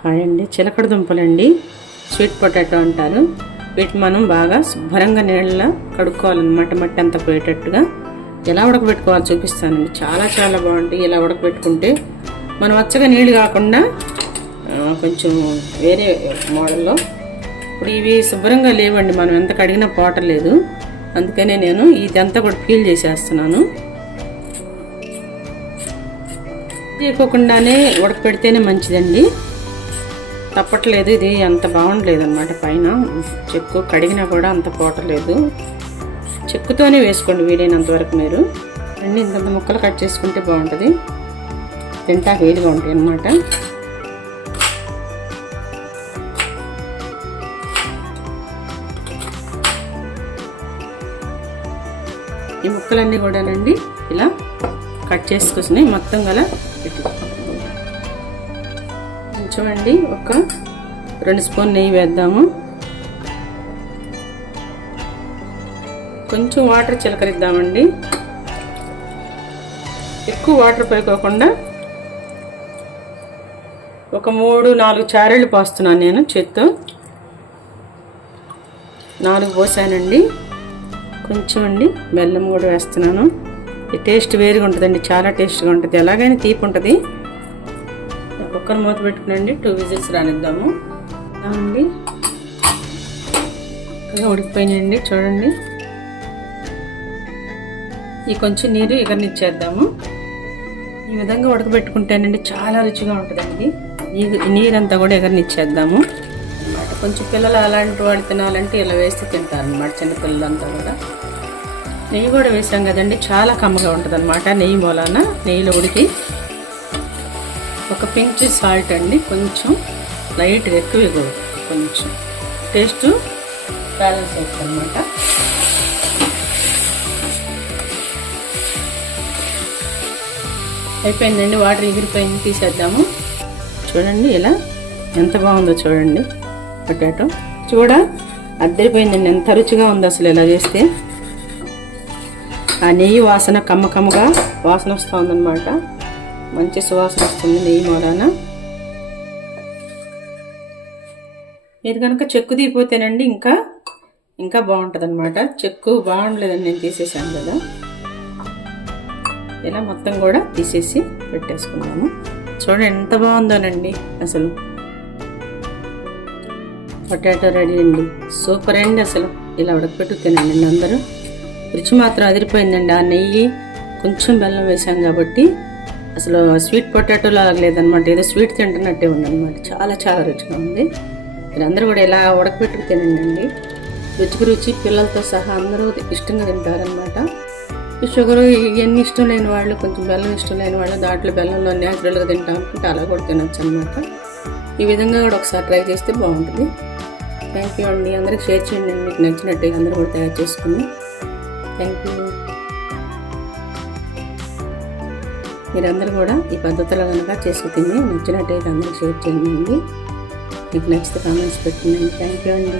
Hi అండి, చిలకడ దుంపలండి, sweet potato అంటారు. వీటిని మనం బాగా శుభ్రంగా నీళ్ళలో కడుక్కోవాలన్నమాట, మట్టి అంతా పోయేటట్టుగా. ఎలా ఉడకబెట్టుకోవాలో చూపిస్తానండి. చాలా చాలా బాగుంటాయి ఇలా ఉడకబెట్టుకుంటే. మనం వచ్చగా నీళ్ళు కాకుండా కొంచెం వేరే మోడల్లో. ఇప్పుడు ఇవి శుభ్రంగా లేవండి, మనం ఎంత కడిగినా పోవట్లేదు. అందుకనే నేను ఇదంతా కూడా పీల్ చేసేస్తున్నాను. చేయకోకుండానే ఉడకపెడితేనే మంచిదండి. తప్పట్లేదు, ఇది అంత బాగుండలేదు అన్నమాట. పైన చెక్కు కడిగినా కూడా అంత పోవట్లేదు. చెక్కుతోనే వేసుకోండి వీలైనంత వరకు. మీరు అన్నీ ఇంత ముక్కలు కట్ చేసుకుంటే బాగుంటుంది, తింటా వేడిగా ఉంటాయి అన్నమాట. ఈ ముక్కలన్నీ కూడానండి ఇలా కట్ చేసుకొని మొత్తం గల చూడండి. ఒక 2 స్పూన్ నెయ్యి వేద్దాము. కొంచెం వాటర్ చిలకరిద్దామండి. ఎక్కువ వాటర్ పోయకోకుండా ఒక 3-4 చారెళ్ళు పోస్తున్నాను నేను చేత్తో. 4 పోసానండి. కొంచెం అండి బెల్లం కూడా వేస్తున్నాను. ఈ టేస్ట్ వేరుగా ఉంటుందండి, చాలా టేస్ట్గా ఉంటుంది. ఎలాగైనా తీపి ఉంటుంది. కుక్కర్ మూత పెట్టుకునండి, 2 విజిల్స్ రానిద్దాము అండి. ఉడికిపోయినాయండి చూడండి. ఈ కొంచెం నీరు ఎగరనిచ్చేద్దాము. ఈ విధంగా ఉడకబెట్టుకుంటేనండి చాలా రుచిగా ఉంటుందండి. ఈ నీరంతా కూడా ఎగరనిచ్చేద్దాము అన్నమాట. కొంచెం పిల్లలు అలాంటి వాడు తినాలంటే ఇలా వేస్తే తింటారనమాట, చిన్నపిల్లలంతా కూడా. నెయ్యి కూడా వేసాం కదండి, చాలా కమ్మగా ఉంటుంది అనమాట. నెయ్యి మూలాన నెయ్యిలో ఉడికి. ఒక పించ్ సాల్ట్ అండి, కొంచెం లైట్గా ఎక్కువ కూడా, కొంచెం టేస్ట్ బ్యాలెన్స్ అవుతుంది అనమాట. అయిపోయిందండి, వాటర్ ఎగిరిపోయింది, తీసేద్దాము. చూడండి ఇలా ఎంత బాగుందో చూడండి. పొటాటో అద్దరిపోయిందండి, ఎంత రుచిగా ఉందో అసలు ఇలా చేస్తే. ఆ నెయ్యి వాసన కమ్మగా వాసన వస్తుందన్నమాట. మంచి సువాసన వస్తుంది నెయ్యి మూలాన. మీరు కనుక చెక్కు తీపోతేనండి ఇంకా బాగుంటుంది అనమాట. చెక్కు బాగుండలేదని నేను తీసేసాను కదా. ఇలా మొత్తం కూడా తీసేసి పెట్టేసుకున్నాము. చూడండి ఎంత బాగుందోనండి అసలు. పొటాటో రెడీ అండి, సూపర్ అండి అసలు. ఇలా ఉడకపెట్టు తినండి అందరూ. రుచి మాత్రం అదిరిపోయిందండి. ఆ నెయ్యి కొంచెం బెల్లం వేసాం కాబట్టి అసలు స్వీట్ పొటాటో లాగా లేదనమాట, ఏదో స్వీట్ తింటున్నట్టే ఉందన్నమాట. చాలా చాలా రుచిగా ఉంది. మీరందరూ కూడా ఇలా ఉడకపెట్టుకు తినండి. రుచికి రుచి, పిల్లలతో సహా అందరూ ఇష్టంగా తింటారనమాట. ఈ షుగరు ఇవన్నీ ఇష్టం లేని వాళ్ళు, కొంచెం బెల్లం ఇష్టం లేని వాళ్ళు దాంట్లో బెల్లంలో న్యాచురల్గా తింటా అనుకుంటే అలా కూడా తినొచ్చు అనమాట. ఈ విధంగా కూడా ఒకసారి ట్రై చేస్తే బాగుంటుంది. థ్యాంక్ యూ అండి. అందరికి షేర్ చేయండి, మీకు నచ్చినట్టు అందరూ కూడా తయారు చేసుకుని. Thank you. మీరందరూ కూడా ఈ పద్ధతిలో కనుక చేసుకు తిని నచ్చినట్టయితే అందరూ షేర్ చేయండి. మీకు నచ్చితే కామెంట్స్ పెట్టండి. థ్యాంక్ యూ అండి.